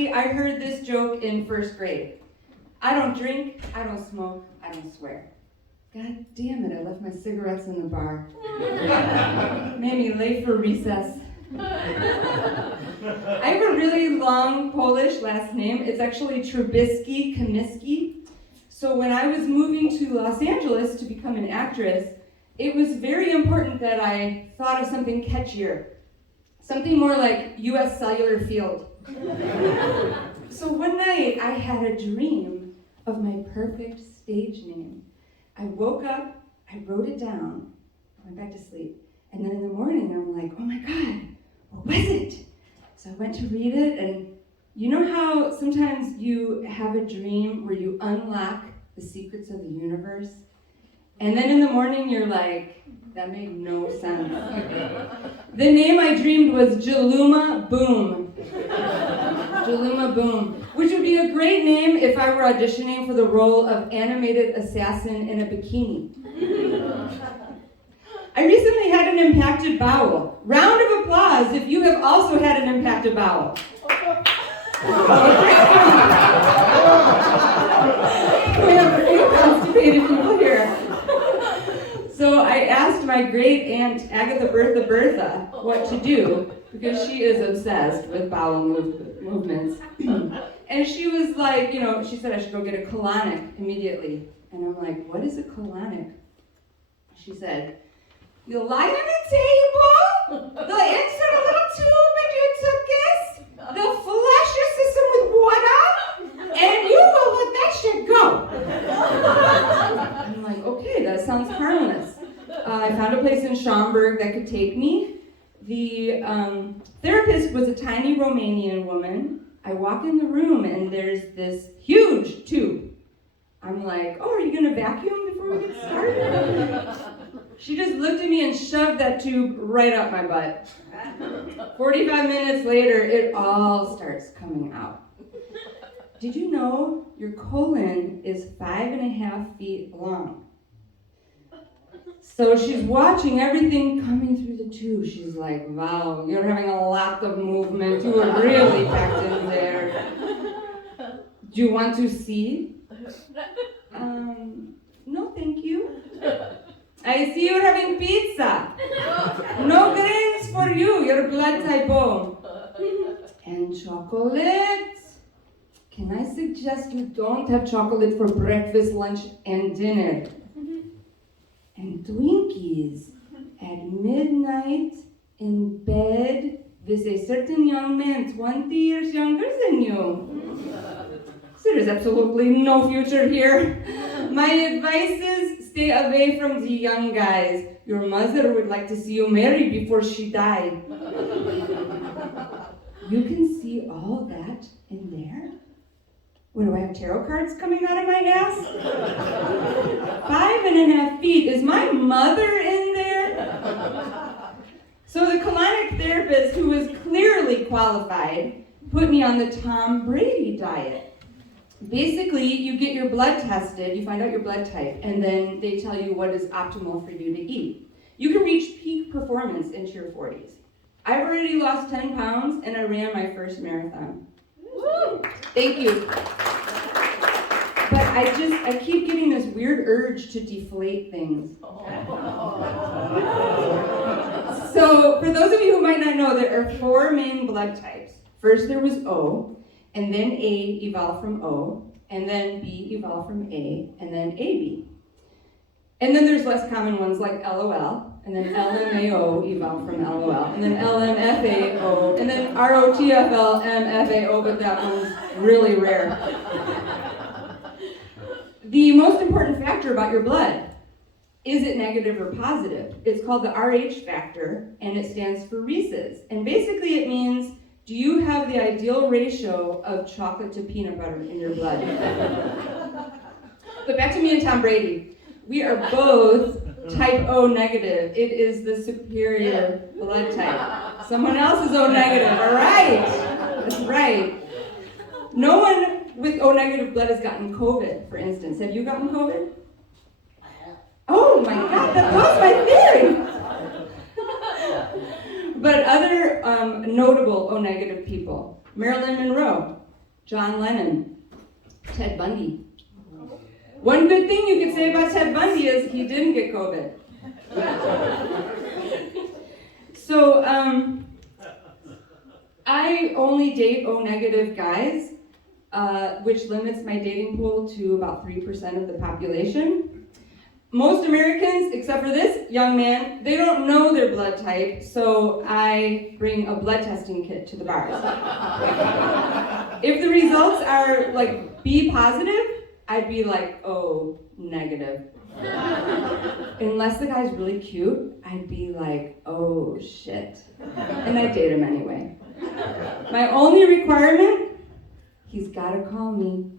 Marty, I heard this joke in first grade. I don't drink, I don't smoke, I don't swear. God damn it, I left my cigarettes in the bar. Made me late for recess. I have a really long Polish last name. It's actually Trubisky-Kamiski. So when I was moving to Los Angeles to become an actress, it was very important that I thought of something catchier. Something more like U.S. Cellular Field. So one night I had a dream of my perfect stage name. I woke up, I wrote it down, I went back to sleep, and then in the morning I'm like, oh my God, what was it? So I went to read it, and you know how sometimes you have a dream where you unlock the secrets of the universe? And then in the morning you're like, that made no sense. The name I dreamed was Jaluma Boom. Jaluma Boom, which would be a great name if I were auditioning for the role of animated assassin in a bikini. I recently had an impacted bowel. Round of applause if you have also had an impacted bowel. We have a few constipated people here. So I asked my great aunt Agatha Bertha what to do, because she is obsessed with bowel movements. And she was like, she said I should go get a colonic immediately. And I'm like, what is a colonic? She said, you lie on a table, they'll insert a little tube into your tuchus, they'll flush your system with water, and you will let that shit go. I'm like, okay, that sounds harmless. I found a place in Schaumburg that could take me. The therapist was a tiny Romanian woman. I walk in the room and there's this huge tube. I'm like, oh, are you gonna vacuum before we get started? She just looked at me and shoved that tube right up my butt. 45 minutes later, it all starts coming out. Did you know your colon is 5.5 feet long? So she's watching everything coming through the tube. She's like, wow, you're having a lot of movement. You were really packed in there. Do you want to see? No, thank you. I see you're having pizza. No grains for you, your blood type O. And chocolate. Can I suggest you don't have chocolate for breakfast, lunch, and dinner? And Twinkies at midnight in bed with a certain young man 20 years younger than you. So there's absolutely no future here. My advice is stay away from the young guys. Your mother would like to see you married before she died. You can see all that in there? What, do I have tarot cards coming out of my ass? 5.5 feet. Is my mother in there? So the colonic therapist, who was clearly qualified, put me on the Tom Brady diet. Basically, you get your blood tested, you find out your blood type, and then they tell you what is optimal for you to eat. You can reach peak performance into your 40s. I've already lost 10 pounds, and I ran my first marathon. Woo! Thank you. But I keep getting this weird urge to deflate things. So, for those of you who might not know, there are 4 main blood types. First there was O, and then A evolved from O, and then B evolved from A, and then AB. And then there's less common ones like LOL, and then LMAO evolved from LOL, and then LMFAO, and then ROTFLMFAO, but that one's really rare. The most important factor about your blood, is it negative or positive? It's called the RH factor, and it stands for Rhesus. And basically it means, do you have the ideal ratio of chocolate to peanut butter in your blood? But back to me and Tom Brady. We are both type O negative. It is the superior blood type. Someone else is O negative, all right. That's right. No one with O negative blood has gotten COVID, for instance. Have you gotten COVID? Oh my God, that was my theory. But other notable O negative people, Marilyn Monroe, John Lennon, Ted Bundy. One good thing you could say about Ted Bundy is he didn't get COVID. So, I only date O-negative guys, which limits my dating pool to about 3% of the population. Most Americans, except for this young man, they don't know their blood type, so I bring a blood testing kit to the bars. If the results are like B positive, I'd be like, oh, negative. Unless the guy's really cute, I'd be like, oh shit. And I date him anyway. My only requirement, he's gotta call me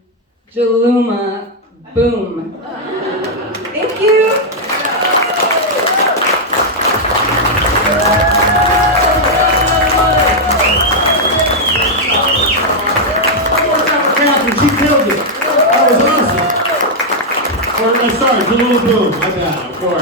Jaluma Boom. Thank you. Katherine, she killed it. That was awesome. Sorry, Jaluma Boom. My bad, of course.